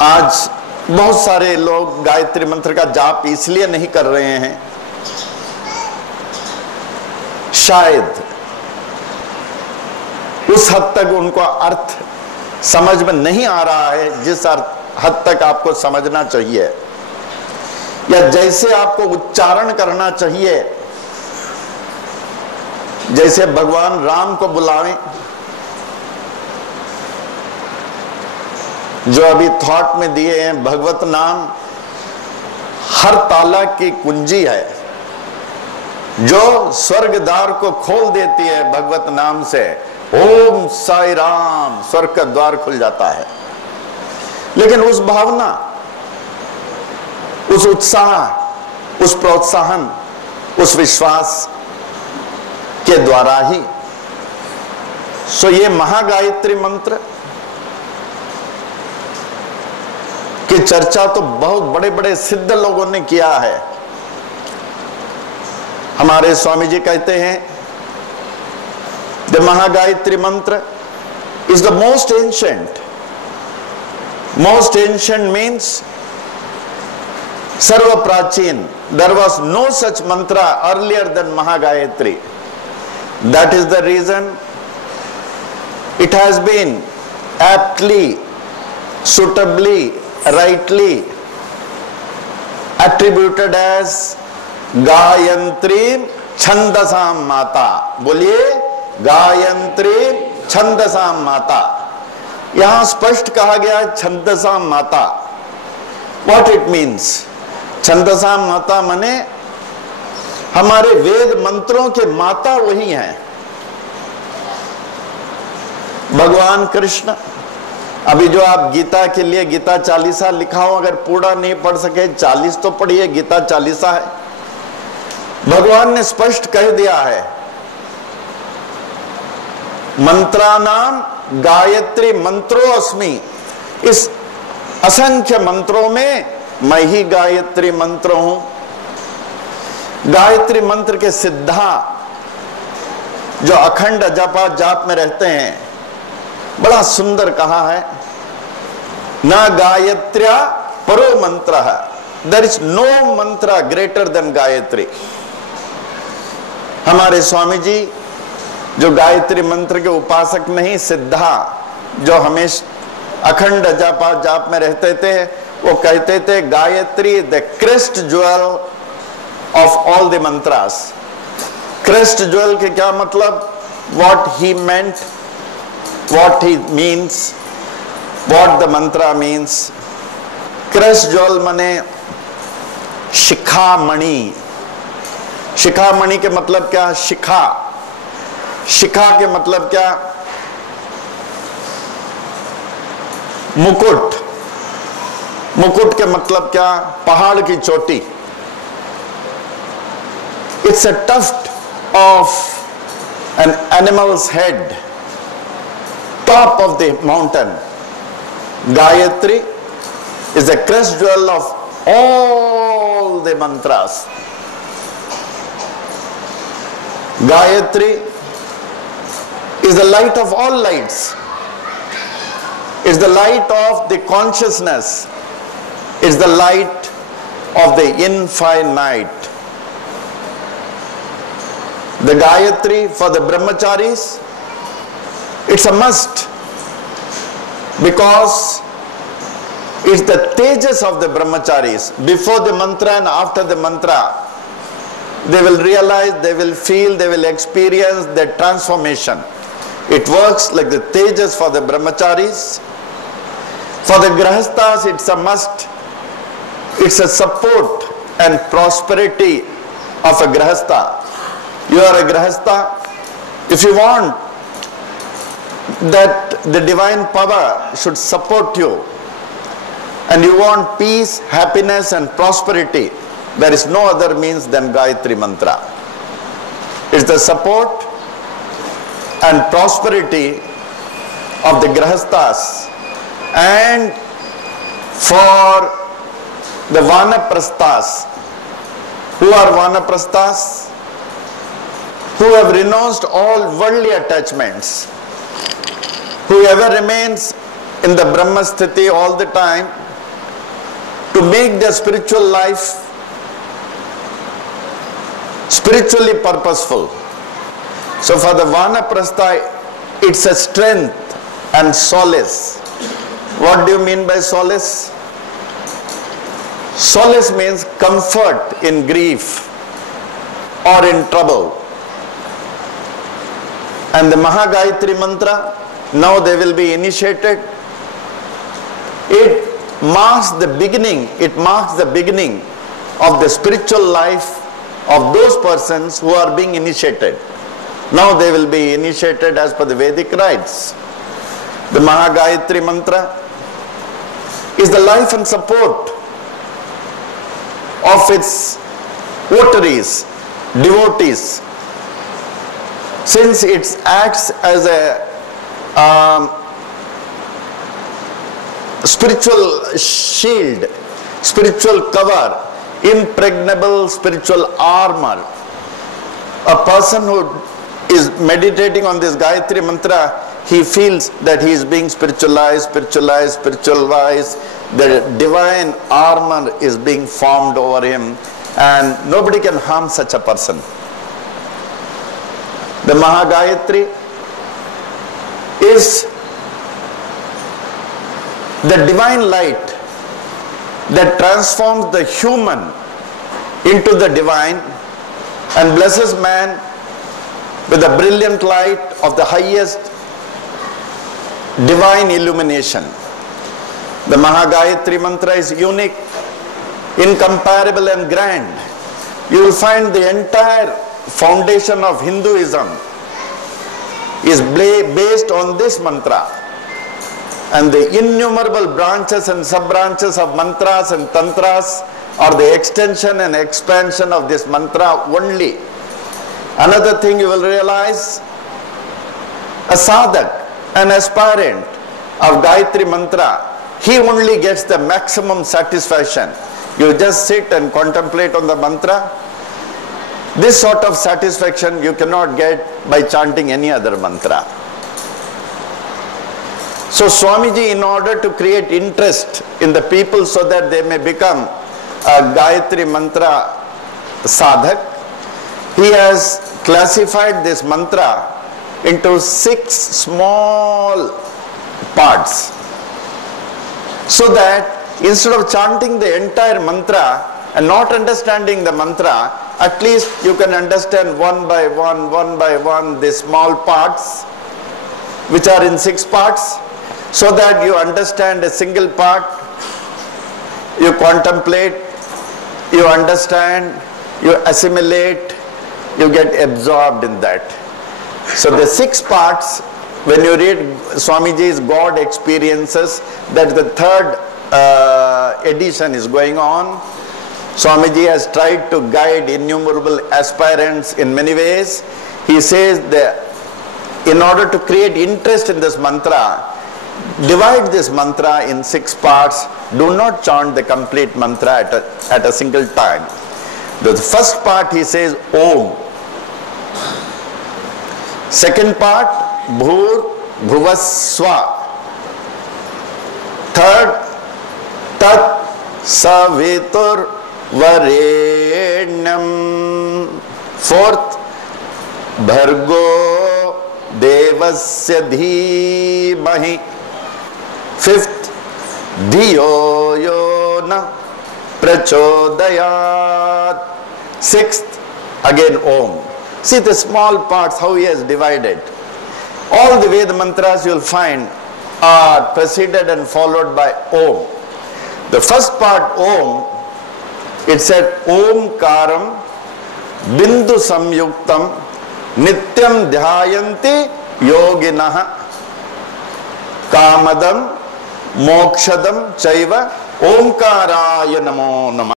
आज बहुत सारे लोग गायत्री मंत्र का जाप इसलिए नहीं कर रहे हैं, शायद उस हद तक उनको अर्थ समझ में नहीं आ रहा है जिस हद तक आपको समझना चाहिए, या जैसे आपको उच्चारण करना चाहिए, जैसे भगवान राम को बुलावें। जो अभी थॉट में दिए हैं, भगवत नाम हर ताला की कुंजी है, जो स्वर्ग द्वार को खोल देती है। भगवत नाम से ओम साई राम, स्वर्ग का द्वार खुल जाता है। लेकिन उस भावना, उस उत्साह, उस प्रोत्साहन, उस विश्वास के द्वारा ही। सो ये महागायत्री मंत्र की चर्चा तो बहुत बड़े बड़े सिद्ध लोगों ने किया है। हमारे स्वामी जी कहते हैं, the Mahagayatri mantra is the most ancient. Most ancient means सर्व प्राचीन। There was no such mantra earlier than Mahagayatri. That is the reason it has been aptly, suitably, rightly attributed as Gayatri छंदसाम माता। बोलिए, गायत्री छंदसाम माता। यहां स्पष्ट कहा गया छंदसाम माता। What it means? छंदसाम माता माने हमारे वेद मंत्रों के माता वही हैं, भगवान कृष्ण। अभी जो आप गीता के लिए गीता चालीसा लिखा हो, अगर पूरा नहीं पढ़ सके 40 तो पढ़िए, गीता चालीसा है। भगवान ने स्पष्ट कह दिया है, मंत्रानाम गायत्री मंत्रो अस्मि। इस असंख्य मंत्रों में मैं ही गायत्री मंत्र हूं। गायत्री मंत्र के सिद्धा जो अखंड जपा जाप में रहते हैं, बड़ा सुंदर कहा है, न गायत्र्या परो मंत्र। देयर इज नो मंत्र ग्रेटर देन गायत्री। हमारे स्वामी जी जो गायत्री मंत्र के उपासक नहीं, सिद्धा जो हमेशा अखंड जापा जाप में रहते थे, वो कहते थे Gayatri the crest jewel of all the mantras. Crest jewel के क्या मतलब? What he meant, what he means, what the mantra means. crest jewel मने शिखामणि। शिखामणि के मतलब क्या? शिखा। शिखा के मतलब क्या? मुकुट। मुकुट के मतलब क्या? पहाड़ की चोटी। It's a tuft of an animal's head, top of the mountain. Gayatri is the crest jewel of all the mantras. Gayatri is the light of all lights. It's the light of the consciousness. It's the light of the infinite. The Gayatri for the brahmacharis, it's a must, because it's the tejas of the brahmacharis. Before the mantra and after the mantra, they will realize, they will feel, they will experience the transformation. It works like the tejas for the brahmacharis. For the grahasthas, it's a must. It's a support and prosperity of a grahastha. You are a grahastha. If you want that the divine power should support you, and you want peace, happiness and prosperity, there is no other means than Gayatri Mantra. It's the support and prosperity of the grahasthas. And for the vanaprasthas, who are vanaprasthas? Who have renounced all worldly attachments. Whoever remains in the Brahma Sthiti all the time to make their spiritual life spiritually purposeful. So for the Vanaprastha, it's a strength and solace. What do you mean by solace? Solace means comfort in grief or in trouble. And the Mahagayatri Mantra, now they will be initiated. It marks the beginning of the spiritual life of those persons who are being initiated. Now they will be initiated as per the Vedic rites. The Mahagayatri Mantra is the life and support of its votaries, devotees, since it acts as a spiritual shield, spiritual cover, impregnable spiritual armor. A person who is meditating on this Gayatri Mantra, he feels that he is being spiritualized. The divine armor is being formed over him, and nobody can harm such a person. The Mahagayatri is the divine light that transforms the human into the divine and blesses man with the brilliant light of the highest divine illumination. The Mahagayatri Mantra is unique, incomparable and grand. You will find the entire foundation of Hinduism is based on this mantra. And the innumerable branches and sub-branches of mantras and tantras are the extension and expansion of this mantra only. Another thing you will realize, a sadhak, an aspirant of Gayatri Mantra, he only gets the maximum satisfaction. You just sit and contemplate on the mantra. This sort of satisfaction you cannot get by chanting any other mantra. So Swamiji, in order to create interest in the people so that they may become a Gayatri Mantra sadhak, he has classified this mantra into 6 small parts, so that instead of chanting the entire mantra and not understanding the mantra, at least you can understand one by one the small parts which are in 6 parts, so that you understand a single part, you contemplate, you understand, you assimilate, you get absorbed in that. So the 6 parts, when you read Swamiji's God Experiences, that the 3rd edition is going on. Swamiji has tried to guide innumerable aspirants in many ways. He says that in order to create interest in this mantra, divide this mantra in 6 parts. Do not chant the complete mantra at a single time. The first part he says Om. Second part Bhur Bhuvaswa. Third Tat Savitur Varenyam. Fourth Bhargo Devasya Dhimahi. Fifth Dhiyo Yona Prachodayat. Sixth again Om. See the small parts how he has divided. All the Veda mantras you will find are preceded and followed by Om. The first part Om, it said Om Karam Bindu Samyuktam Nityam Dhyayanti Yoginaha Kamadam Mokshadam Chaiva Omkaraya Namo Namah.